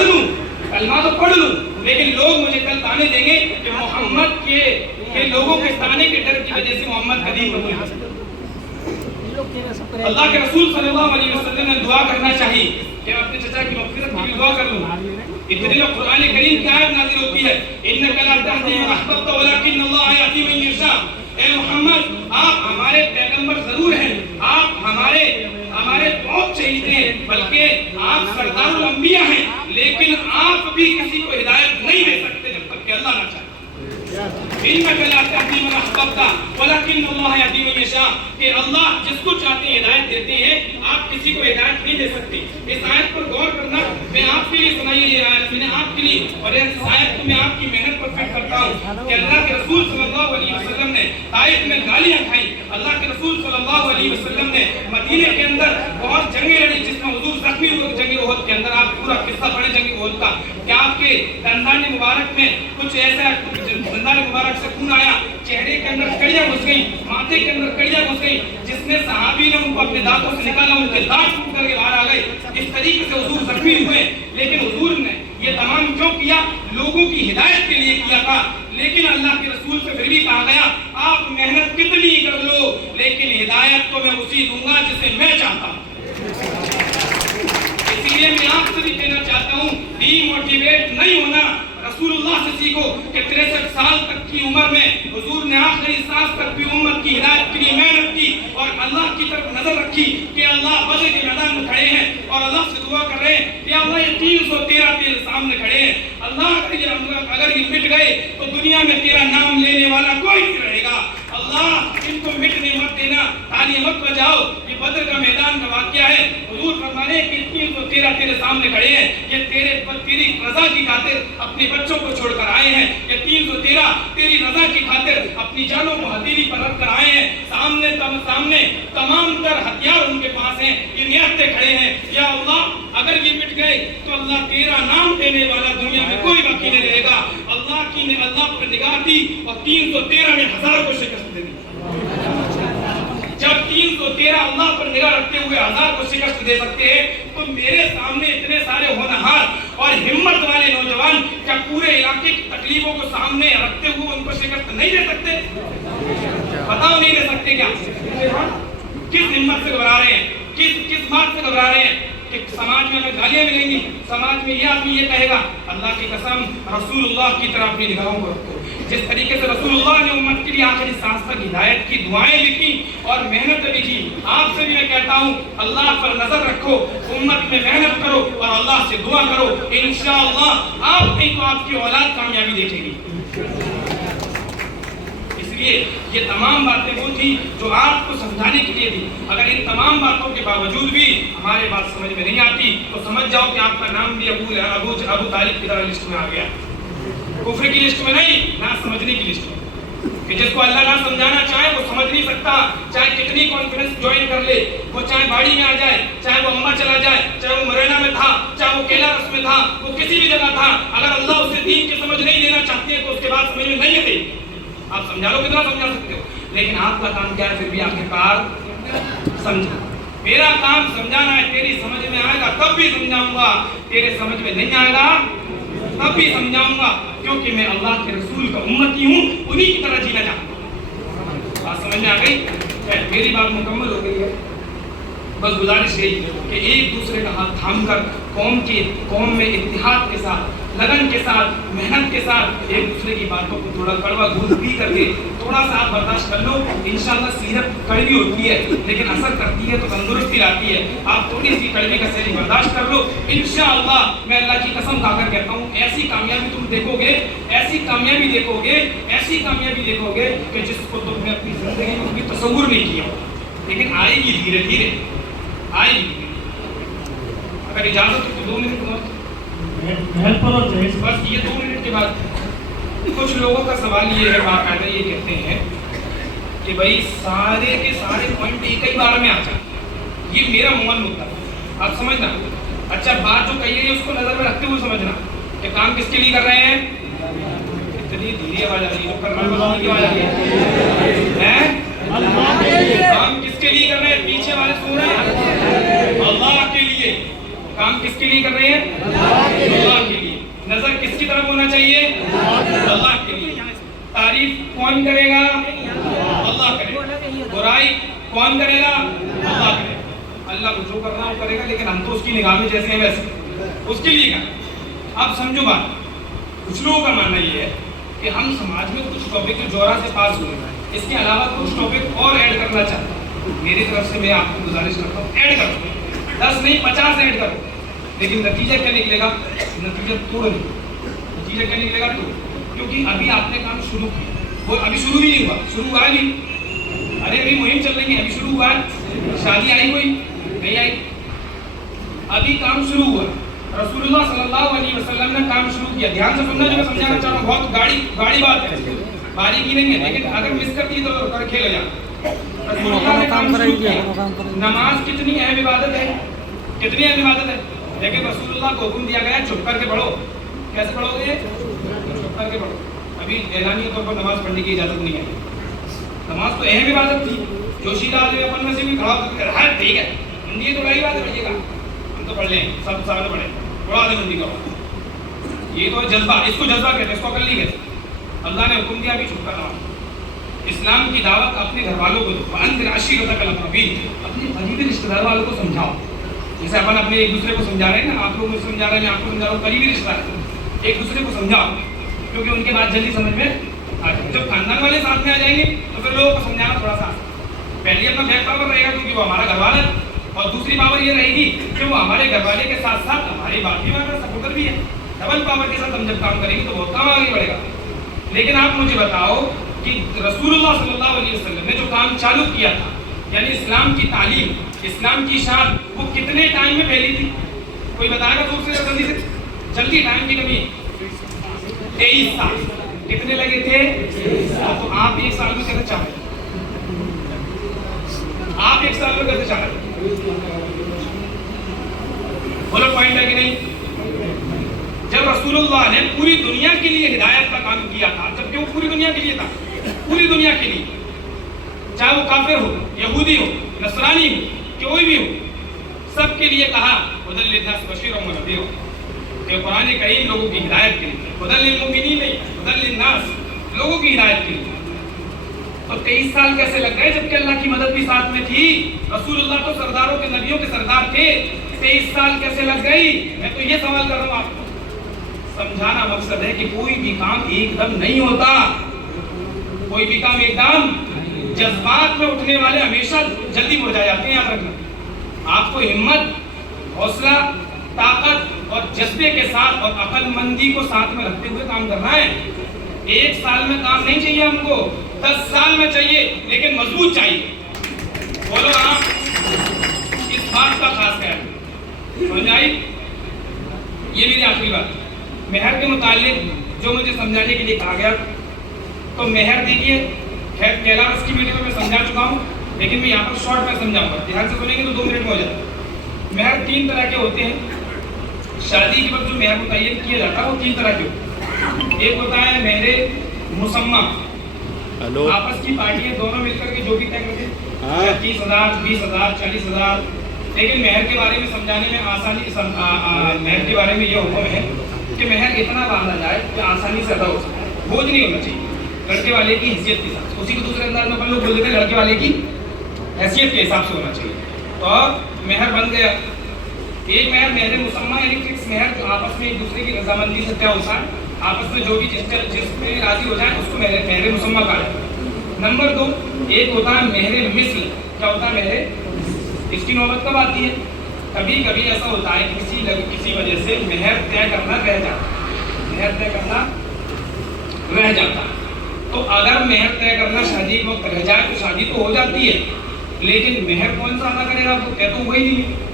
پڑھ لوں، کلمہ تو پڑھ لوں، لیکن لوگ مجھے کل تانے دیں گے کہ محمد کے لوگوں کے تانے کے ڈر کی وجہ سے محمد قدیم ہو گیا۔ اللہ کے رسول صلی اللہ علیہ وسلم نے دعا کرنا چاہیے کہ میں اپنے چچا کی مغفرت کے لیے دعا کر لوں۔ اتنے جو قرآن کریم کی آیت نازل ہوتی ہے انک لا تہدی من احببت ولکن اللہ یہدی من یشاء، اے محمد آپ ہمارے پیغمبر ضرور ہیں، آپ ہمارے بہت شہید ہیں، بلکہ آپ سردار الانبیاء ہیں، لیکن آپ بھی کسی کو ہدایت نہیں دے سکتے جب تک کہ اللہ نہ چاہے۔ انک لا تہدی من احببت ولکن اللہ یہدی من یشاء، کہ اللہ جس کو چاہتے ہیں ہدایت دیتے ہیں، آپ کسی کو ہدایت نہیں دے سکتے۔ اس آیت پر غور کرنا، میں آپ کے لیے سنائیے یہ آیت، میں نے آپ کے لیے، اور اس آیت کو میں آپ کی محنت پر فٹ کرتا ہوں کہ اللہ کے رسول صلی اللہ علیہ وسلم نے طائف میں گالیاں کھائیں، اللہ کے رسول صلی اللہ علیہ وسلم نے مدینے کے اندر بہت جنگیں لڑی جس میں حضور زخمی ہوئے جنگ احد کے اندر۔ آپ پورا قصہ پڑھیں جنگ احد کا، کہ آپ کے دندان مبارک میں کچھ ایسا دندان مبارک سے خون آیا، چہرے کے اندر کڑیاں گھس گئی، ماتھے کے اندر کڑیاں گھس گئی، جس میں صحابی نے ان کو اپنے دانتوں سے نکالا، ان کے دانت ٹوٹ کر کے باہر آ گئے۔ اس طریقے سے حضور زخمی ہوئے، لیکن حضور نے یہ تمام کیوں کیا؟ لوگوں کی ہدایت کے لیے کیا تھا۔ لیکن اللہ کے رسول سے پھر بھی کہا گیا آپ محنت کتنی کر لو، لیکن ہدایت تو میں اسی دوں گا جسے میں چاہتا ہوں۔ اسی لیے میں آپ سے بھی کہنا چاہتا ہوں ڈی موٹیویٹ نہیں ہونا، رسول اللہ سے سیکھو کہ 63 سال تک کی عمر میں حضور نے آخری سانس تک بھی امت کی ہدایت کے لیے محنت کی اور اللہ کی طرف نظر رکھی کہ اللہ بدر کے میدان میں کھڑے ہیں اور اللہ سے دعا کر رہے ہیں کہ اللہ یہ 313 تیرے سامنے کھڑے ہیں، اللہ اگر یہ مٹ گئے تو دنیا میں تیرا نام لینے والا کوئی نہیں رہے گا، اللہ ان کو مٹنے مت دینا، تالیاں مت بجاؤ۔ یہ بدر کا میدان کا واقعہ ہے، حضور فرمانے ہیں کہ 313 تیرے سامنے کھڑے ہیں، یہ تیری رضا کی خاطر اپنے بچوں کو چھوڑ کر آئے ہیں، یہ 313 تیری رضا کی خاطر اپنی جانوں کو ہتھیلی پر رکھ کر آئے ہیں، سامنے تمام تر ہتھیار ان کے پاس ہیں، یہ نہتے کھڑے ہیں، یا اللہ اگر یہ مٹ گئے تو اللہ تیرا نام دینے والا دنیا میں کوئی باقی نہیں رہے گا۔ اللہ کی نے اللہ پر نگاہ دی اور 313 نے 1000 کو شکست دے دی۔ جب 313 اللہ پر نگاہ رکھتے ہوئے 1000 کو شکست دے سکتے ہیں تو میرے سامنے اتنے سارے ہونہار اور ہمت والے نوجوان کیا پورے علاقے کی تکلیفوں کو سامنے رکھتے ہوئے ان کو شکست نہیں دے سکتے؟ بتاؤ نہیں دے سکتے کیا؟ کس ہمت سے گھبرا رہے ہیں؟ کس بات سے گھبرا رہے ہیں کہ سماج میں ہمیں گالیاں ملیں گی، سماج میں یہ آدمی یہ کہے گا؟ اللہ کی قسم رسول اللہ کی طرح اپنی نگاہوں کو رکھو۔ جس طریقے سے رسول اللہ نے امت کے لیے آخری سانس تک ہدایت کی دعائیں بھی کی اور محنت بھی کی، آپ سے بھی میں کہتا ہوں اللہ پر نظر رکھو، امت میں محنت کرو اور اللہ سے دعا کرو، انشاءاللہ آپ نہیں تو آپ کی اولاد کامیابی دیکھے گی۔ یہ تمام باتیں وہ تھی جو آپ کو سمجھانے کے لیے دی۔ اگر ان تمام باتوں کے باوجود بھی ہمارے بات سمجھ میں نہیں آتی تو سمجھ جاؤ کہ آپ کا نام بھی ابو طالب کی طرح لسٹ میں آ گیا، کفر کی لسٹ میں نہیں، نہ سمجھنے کی لسٹ میں، کہ جس کو اللہ نہ سمجھانا چاہے وہ سمجھ نہیں سکتا، چاہے کتنی کانفرنس جوائن کر لے، وہ چاہے باڑی میں آ جائے، چاہے وہ امبا چلا جائے، چاہے وہ مرینا میں تھا، چاہے وہ کیلا رس میں تھا، وہ کسی بھی جگہ تھا، اگر اللہ اسے دین کی سمجھ نہیں دینا چاہتے ہیں تو اس کے بعد سمجھ میں نہیں آئے گی۔ آپ سمجھا لو کتنا سمجھا سکتے ہو، لیکن آپ کا کام کیا ہے؟ پھر بھی آخر کار سمجھا۔ میرا کام سمجھانا ہے، تیری سمجھ میں آئے گا تب بھی سمجھاؤں گا، تیرے سمجھ میں نہیں آئے گا تب بھی سمجھاؤں گا، کیونکہ میں اللہ کے رسول کا امتی ہوں، انہی کی طرح جینا چاہتا ہوں۔ بات سمجھ میں آ گئی؟ میری بات مکمل ہو گئی ہے، بس گزارش یہی کہ ایک دوسرے کا ہاتھ تھام کر قوم میں اتحاد کے ساتھ، لگن کے ساتھ، محنت کے ساتھ ایک دوسرے کی باتوں کو تھوڑا کڑوا دودھ پی کر کے تھوڑا سا آپ برداشت کر لو۔ انشاءاللہ سیرت کڑوی ہوتی ہے لیکن اثر کرتی ہے تو تندرستی لاتی ہے، آپ تھوڑی سی کڑوی کا سیری برداشت کر لو، انشاءاللہ میں اللہ کی قسم کھا کر کہتا ہوں ایسی کامیابی تم دیکھو گے، ایسی کامیابی دیکھو گے، ایسی کامیابی دیکھو گے کہ جس کو تم نے اپنی زندگی میں کبھی تصور نہیں کیا، لیکن آئے گی دھیرے دھیرے، آئے گی۔ اگر اجازت ہو تو 2 منٹ بس، یہ 2 منٹ کے بعد کچھ لوگوں کا سوال یہ ہے، باقاعدہ یہ کہتے ہیں کہ بھائی سارے کے سارے پوائنٹ ایک ہی بار میں آ جائیں، یہ میرا مومن ہوتا ہے، آپ سمجھنا۔ اچھا بات جو کہی ہے اس کو نظر میں رکھتے ہوئے سمجھنا کہ کام کس کے لیے کر رہے ہیں؟ اتنی دھیرے آواز آ رہی ہے، کی آواز آ رہی ہے، کام کس کے لیے کر رہے ہیں؟ پیچھے والے سن رہے ہیں، اللہ کے لیے۔ کام کس کے لیے کر رہے ہیں؟ اللہ طرف ہونا چاہیے؟ اللہ کے لیے۔ تعریف کون کرے گا؟ اللہ کرے گا۔ برائی کون کرے گا؟ اللہ کرے گا۔ اللہ کو جو کرنا وہ کرے گا، لیکن ہم تو اس کی نگاہ میں جیسے ہیں ویسے اس کے لیے کریں۔ اب سمجھو بات، کچھ لوگوں کا ماننا یہ ہے کہ ہم سماج میں کچھ ٹاپک جوہرا سے پاس ہوئے ہیں، اس کے علاوہ کچھ ٹاپک اور ایڈ کرنا چاہتا ہوں۔ میری طرف سے میں آپ کو گزارش کرتا ہوں ایڈ کرو، 10 نہیں 50 ایڈ کرو، لیکن نتیجہ کیا نکلے گا؟ نتیجہ توڑ نتیجہ کیا نکلے گا؟ توڑ، کیونکہ ابھی آپ نے کام شروع کیا، وہ ابھی شروع بھی نہیں ہوا، شروع ہوا نہیں، ارے ابھی مہم چل رہی ہے، ابھی شروع ہوا ہے، شادی آئی ہوئی نہیں آئی، ابھی کام شروع ہوا۔ رسول اللہ صلی اللہ علیہ وسلم نے کام شروع کیا۔ دھیان سے سننا جو میں سمجھانا چاہ رہا ہوں، بہت گاڑی بات ہے، باریکی نہیں ہے، لیکن اگر مس کرتی تو کر کھیل جاتا۔ رسول اللہ نے کام شروع کیا۔ نماز کتنی اہم عبادت ہے، کتنی اہم عبادت ہے، لیکن رسول اللہ کو حکم دیا گیا چھپ کر کے پڑھو۔ کیسے پڑھو گے؟ چھپ کر کے پڑھو۔ ابھی اعلانیہ طور پر نماز پڑھنے کی اجازت نہیں ہے، نماز تو اہم عبادت تھی۔ جو شیدہ آدمی اپن میں سے بھی کھڑا ہو ٹھیک ہے، ہندی تو بڑی بات ہے، پڑھیے گا ہم تو پڑھ لیں، سب سارے پڑھیں، تھوڑا آدھے ہندی کرو، یہ تو جذبہ، اس کو جذبہ کہتے ہیں، اس کو عقل نہیں کہتے۔ اللہ نے حکم دیا بھی چھپ کر نماز۔ اسلام کی دعوت اپنے گھر والوں کو دو، وَأَنذِرْ عَشِيرَتَكَ الْأَقْرَبِينَ، اپنے قریبی رشتہ دار والوں کو سمجھاؤ، جیسے اپن اپنے ایک دوسرے کو سمجھا رہے ہیں نا، آپ لوگ مجھے سمجھا رہے ہیں، میں آپ کو سمجھا رہا ہوں، قریبی رشتہ دار ایک دوسرے کو سمجھاؤ، کیونکہ ان کے بات جلدی سمجھ میں آ جائے۔ جب خاندان والے ساتھ میں آ جائیں گے تو پھر لوگوں کو سمجھانا تھوڑا سا پہلے اپنا بیک پاور رہے گا، کیونکہ وہ ہمارا گھر والا ہے، اور دوسری پاور یہ رہے گی کہ وہ ہمارے گھر والے کے ساتھ ساتھ ہماری بات بھی ہمارا سپورٹر بھی ہے۔ ڈبل پاور کے ساتھ ہم جب کام کریں گے تو بہت کام آگے بڑھے گا۔ لیکن آپ مجھے بتاؤ کہ رسول اللہ صلی اللہ علیہ وسلم نے جو کام چالو کیا تھا، یعنی اسلام کی تعلیم، اسلام کی شان، وہ کتنے ٹائم میں پھیلی تھی؟ کوئی بتائے گا زور سے جلدی سے؟ جلدی، ٹائم کی کمی ہے۔ 23 سال کتنے لگے تھے؟ تو آپ 1 سال میں کیسے چاہتے؟ آپ 1 سال میں کیسے چاہتے؟ بولو پوائنٹ ہے کہ نہیں؟ جب رسول اللہ نے پوری دنیا کے لیے ہدایت کا کام کیا تھا، جبکہ وہ پوری دنیا کے لیے تھا، پوری دنیا کے لیے، چاہے وہ کافر ہو، یہودی ہو، نصرانی ہو، کوئی بھی ہو، سب کے لیے کہا ہدی للناس بشیر و نذیر، کہ قرآن کریم لوگوں کی ہدایت کے لیے، ہدی للمؤمنین نہیں، ہدی للناس، لوگوں کی ہدایت کے لیے۔ تو 23 سال کیسے لگ گئے جبکہ اللہ کی مدد بھی ساتھ میں تھی؟ رسول اللہ تو سرداروں کے، نبیوں کے سردار تھے، 23 سال کیسے لگ گئی؟ میں تو یہ سوال کر رہا ہوں آپ کو۔ سمجھانا مقصد ہے کہ کوئی بھی کام ایک دم نہیں ہوتا، کوئی بھی کام ایک دم، جذبات میں اٹھنے والے ہمیشہ جلدی مرجھا جاتے ہیں، یاد رکھنا۔ آپ کو ہمت، حوصلہ، طاقت اور جذبے کے ساتھ اور عقل مندی کو ساتھ میں رکھتے ہوئے کام کرنا ہے۔ 1 سال میں کام نہیں چاہیے ہم کو، 10 سال میں چاہیے، لیکن مضبوط چاہیے۔ بولو آپ اس بات کا خاص خیال سمجھ آئی؟ یہ میری آخری بات ہے۔ مہر کے متعلق جو مجھے سمجھانے کے لیے کہا گیا، تو مہر دیکھیے، خیر کیلاش کی ویڈیو میں سمجھا چکا ہوں، لیکن میں یہاں پر شارٹ میں سمجھاؤں گا، دھیان سے سنیں گے تو 2 منٹ میں ہو جائے گا۔ مہر 3 طرح کے ہوتے ہیں۔ شادی کے وقت جو مہر متعین کیا جاتا ہے وہ 3 طرح کے ہوتے ہیں۔ ایک ہوتا ہے مہر مسمہ، آپس کی پارٹیاں دونوں مل کر کے جو بھی طے کرتے ہیں، 30,000 20,000 40,000۔ لیکن مہر کے بارے میں سمجھانے میں آسانی، مہر کے بارے میں یہ حکم ہے کہ مہر اتنا باندھا جائے کہ آسانی سے ادا ہو سکے، بوجھ نہیں ہونا چاہیے، لڑکے والے کی حیثیت کے ساتھ۔ اسی کو دوسرے انداز میں اپن لوگ بول دیتے ہیں لڑکے والے کی حیثیت کے حساب سے ہونا چاہیے۔ تو مہر بن گیا۔ ایک مہر مہر مسمہ، یعنی فکس مہر، جو آپس میں ایک دوسرے کی رضامندی سے طے ہوتا ہے، آپس میں جو بھی جس میں راضی ہو جائے اس کو مہر مسمہ کہا جاتا ہے۔ نمبر 2 ایک ہوتا ہے مہر مثل۔ کیا ہوتا ہے مہر؟ اس کی نوبت کب آتی ہے؟ کبھی کبھی ایسا ہوتا ہے کسی وجہ سے مہر طے کرنا رہ جاتا ہے، مہر طے کرنا رہ جاتا ہے۔ تو اگر مہر طے کرنا شادی کے وقت رہ جائے تو شادی تو ہو جاتی ہے، لیکن مہر کون سا ادا کرے گا؟ وہ طے تو وہی نہیں ہے۔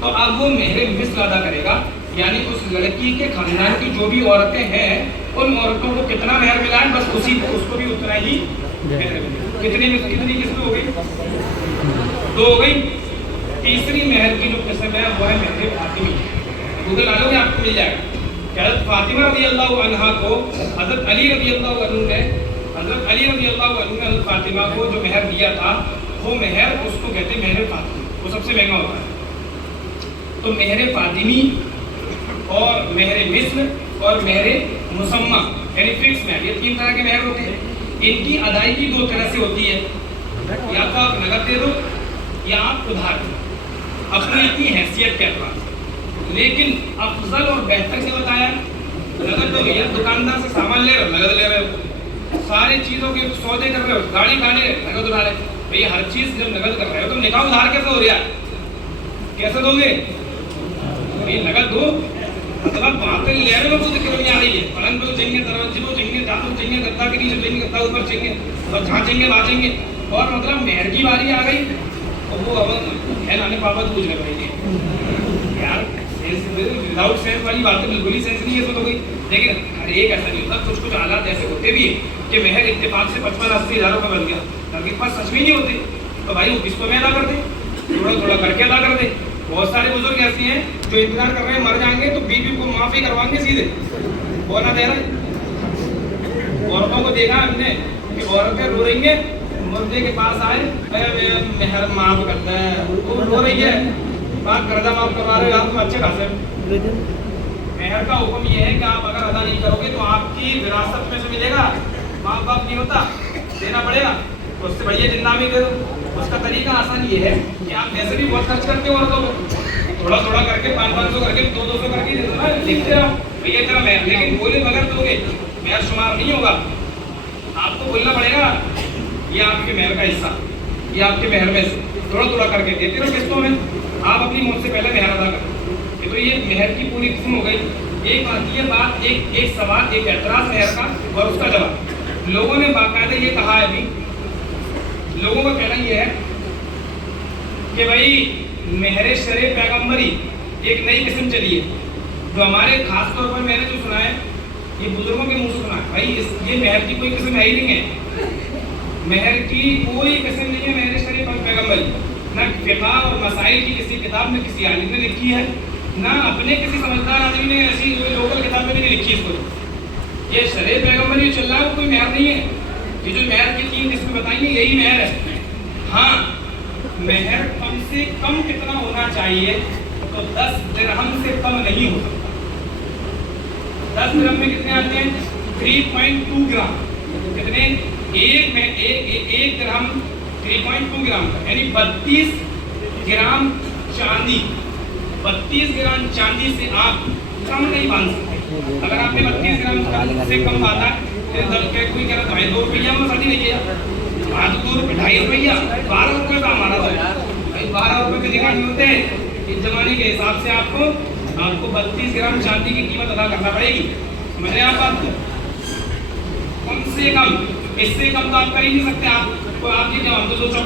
تو اب وہ مہر مثل ادا کرے گا، یعنی اس لڑکی کے خاندان کی جو بھی عورتیں ہیں ان عورتوں کو کتنا مہر ملا ہے بس اسی کو، اس کو بھی اتنا ہی مہر ملے۔ کتنی قسمیں ہو گئی؟ 2 ہو گئی۔ تیسری مہر کی جو قسم ہے وہ ہے مہر فاطمی۔ گوگل ڈالو گے آپ کو مل جائے گا کہ حضرت فاطمہ رضی اللہ عنہا کو حضرت علی رضی اللہ عنہ نے حضرت فاطمہ کو جو مہر دیا تھا وہ مہر، اس کو کہتے ہیں مہر فاطمی، وہ سب سے مہنگا ہوتا ہے۔ تو مہر فاطمی اور مہر مثل اور مہر مسمہ یعنی فکس مہر، یہ 3 طرح کے مہر ہوتے ہیں. ان کی ادائیگی 2 طرح سے ہوتی ہے، یا تو آپ نقد دے دو یا آپ ادھار دو اپنی کی حیثیت کے اعتبار سے. لیکن افضل اور بہتر کیا بتایا؟ نقد تو بھیا دکاندار سے سامان لے رہے ہو نقد لے رہے ہو، ساری چیزوں کے سودے کر رہے ہو، گاڑی کھانے نقد اٹھا رہے ہو. بھئی ہر چیز جب نقد کر رہے ہو تو نکاح ادھار کیسے ہو رہا ہے؟ کیسے دو گے؟ بھئی نقد دو، مطلب باتیں لے رہے ہو تو ذکر نہیں آ رہی ہے. پلنگ پہ چاہیے، دروازے پہ چاہیے، جادو چاہیے، گدا کے نیچے چاہیے، گدا اوپر چاہیے، اور جہاں چاہیے وہاں چاہیے. اور مطلب مہر کی باری آ گئی تو وہ اب ہے نانے پاپا پوچھ رہے بھائی یار وداؤٹ سینس والی باتیں بالکل ہی سینس نہیں ہے تو ہوگی. لیکن ہر ایک ایسا نہیں ہوتا، کچھ کچھ حالات ایسے ہوتے بھی ہیں کہ مہر اتفاق سے 55-80 ہزار روپے بن گیا، لڑکے کے پاس سچ میں نہیں ہوتے تو بھائی وہ قسطوں میں ادا کر دے، تھوڑا تھوڑا کر کے ادا کر دے. بہت سارے بزرگ ایسے ہیں جو انتظار کر رہے ہیں مر جائیں گے تو بیوی کو معافی کروائیں گے سیدھے، وہ نہ دے رہے. عورتوں کو دیکھا ہم نے کہ عورتیں رو رہی ہیں، مردے کے پاس آئے مہر معاف کرتا ہے، وہ رو رہی ہے بات قرضہ معاف کروا رہے ہو آپ تو اچھے خاصے. مہر کا حکم یہ ہے کہ آپ اگر ادا نہیں کرو گے تو آپ کی وراثت میں سے ملے گا، ماں باپ نہیں ہوتا دینا پڑے گا، تو اس سے بڑھیا جتنا بھی دے دو. اس کا طریقہ آسان یہ ہے کہ آپ ویسے بھی بہت خرچ کرتے ہو عورتوں کو، تھوڑا تھوڑا کر کے 500 کر کے 200 کر کے دے دو نا، لکھتے رہو بھیا تیرا مہر. لیکن بولے بغیر دو گے مہر شمار نہیں ہوگا، آپ کو بولنا پڑے گا یہ آپ کے مہر کا حصہ، یہ آپ کے مہر میں سے تھوڑا تھوڑا کر کے دیتے رہو قسطوں میں. آپ اپنی موت سے پہلے مہر ادا کریں. تو یہ مہر کی پوری قسم ہو گئی. ایک بات یہ بات ایک سوال، ایک اعتراض مہر کا اور اس کا جواب. لوگوں نے باقاعدہ یہ کہا ہے، ابھی لوگوں کا کہنا یہ ہے کہ بھائی مہر شرع پیغمبری ایک نئی قسم چلی ہے جو ہمارے خاص طور پر میں نے جو سنا ہے یہ بزرگوں کے منہ سے سنا ہے. بھائی یہ مہر کی کوئی قسم ہے ہی نہیں ہے، مہر کی کوئی قسم نہیں ہے مہر شرع پیغمبری. نہ فقہ اور مسائل کی کسی کتاب میں کسی عالم نے لکھی ہے، نہ اپنے کسی سمجھدار آدمی نے ایسی لوکل کتاب میں بھی نہیں لکھی اس کو. یہ شرع پیغمبری چل رہا ہے وہ کوئی مہر نہیں ہے. یہ جو مہر کی 3 قسمیں بتائیں گے یہی مہر ہے. ہاں مہر کم سے کم کتنا ہونا چاہیے تو 10 درہم سے کم نہیں ہو سکتا. 10 درہم میں کتنے آتے ہیں؟ 3.2 گرام. کتنے؟ ایک درہم 3.2 گرام کا یعنی 32 گرام چاندی. 32 گرام چاندی سے آپ کم نہیں باندھ سکتے. اگر آپ نے 32 گرام سے کم باندھا کوئی کہہ رہا ہے 2 روپیہ میں شادی نہیں کیا، 2 روپئے 2.5 روپیہ 12 روپئے کا ہمارا تو ہے. 12 روپئے کے دکان ہوتے ہیں اس زمانے کے حساب سے آپ کو 32 گرام چاندی کی قیمت ادا کرنا پڑے گی. سمجھ رہے ہیں آپ بات کو؟ کم سے کم، اس سے کم تو آپ کر ہی نہیں سکتے. آپ کو آپ یہ تو سوچو